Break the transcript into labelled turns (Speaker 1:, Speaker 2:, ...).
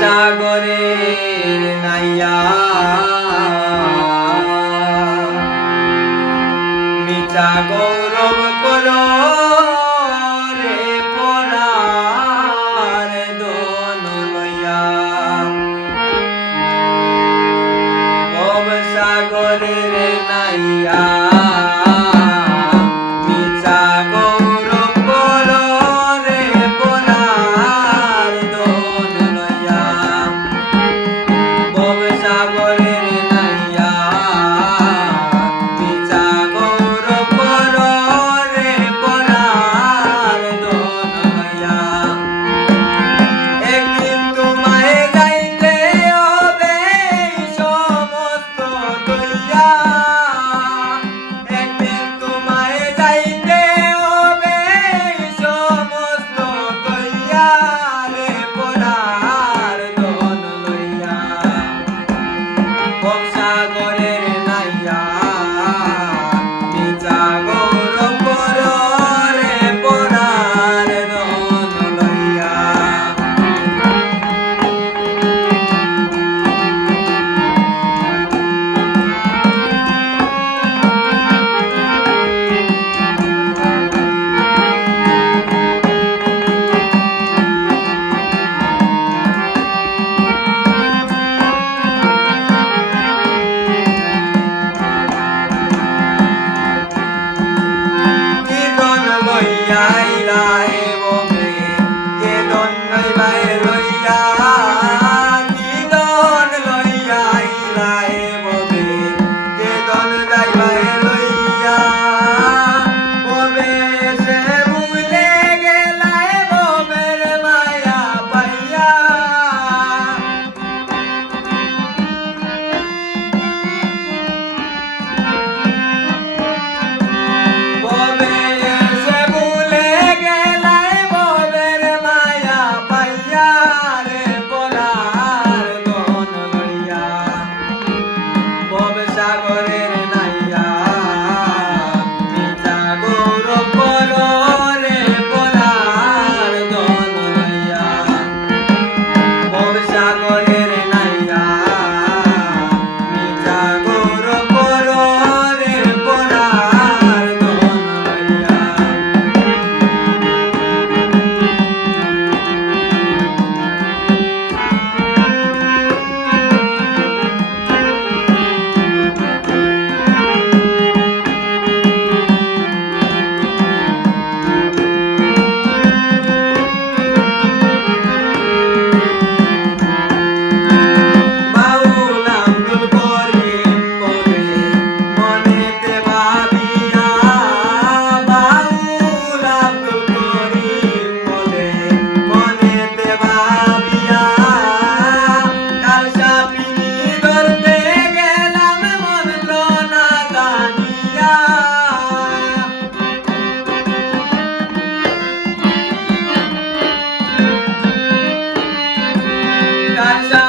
Speaker 1: সাগরের নাইয়া। মিঠা গৌরব করো। i'm Sabore. la la